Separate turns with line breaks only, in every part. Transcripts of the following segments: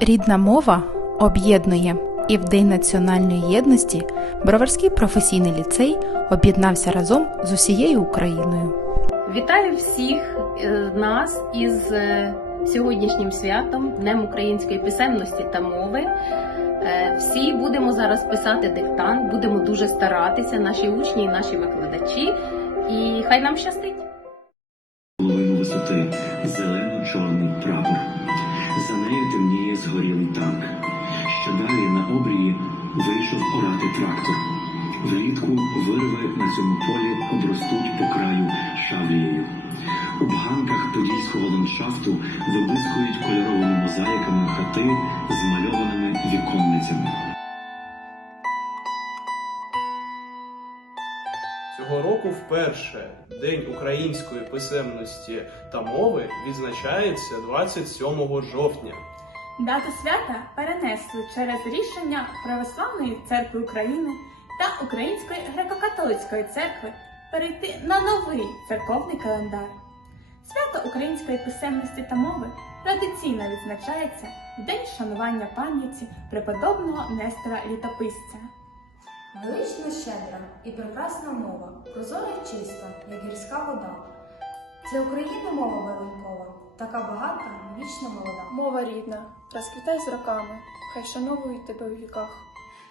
Рідна мова об'єднує, і в День національної єдності Броварський професійний ліцей об'єднався разом з усією Україною.
Вітаю всіх е, нас із е, сьогоднішнім святом, Днем української писемності та мови. Е, Всі будемо зараз писати диктант, будемо дуже старатися, наші учні і наші викладачі. І хай нам щастить!
половину висоти зелено-чорний прапор. Обрії вийшов орати трактор. Влітку вирви на цьому полі обростуть по краю шавлією. У бганках подільського ландшафту виблискують кольоровими мозаїками хати з мальованими віконницями.
Цього року вперше День української писемності та мови відзначається 27 жовтня.
Дату свята перенесли через рішення Православної церкви України та Української греко-католицької церкви перейти на новий церковний календар. Свято української писемності та мови традиційно відзначається в день шанування пам'яті преподобного Нестора Літописця.
Велична щедра і прекрасна мова, прозора й чиста, як гірська вода. Це України мова барвінкова, така багата, вічно молода.
Мова рідна, розквітай з роками, хай шановують тебе у віках.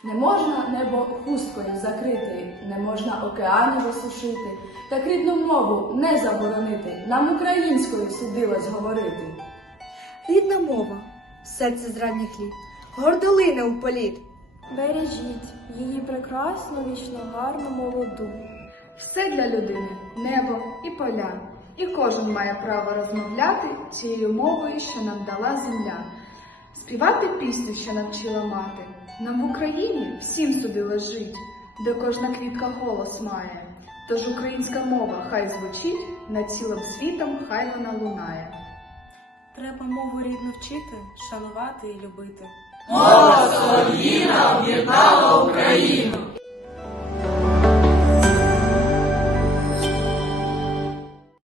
Не можна небо хусткою закрити, не можна океанів осушити, так рідну мову не заборонити, нам українською судилось говорити.
Рідна мова, серце з ранніх літ, гордолине у політ.
Бережіть її прекрасну, вічно гарну молоду.
Все для людини небо і поля, і кожен має право розмовляти цією мовою, що нам дала земля, співати пісню, що навчила мати. Нам в Україні всім судилось жить, де кожна квітка голос має. Тож українська мова хай звучить, над цілим світом хай вона лунає.
Треба мову рідну вчити, шанувати і любити.
Мова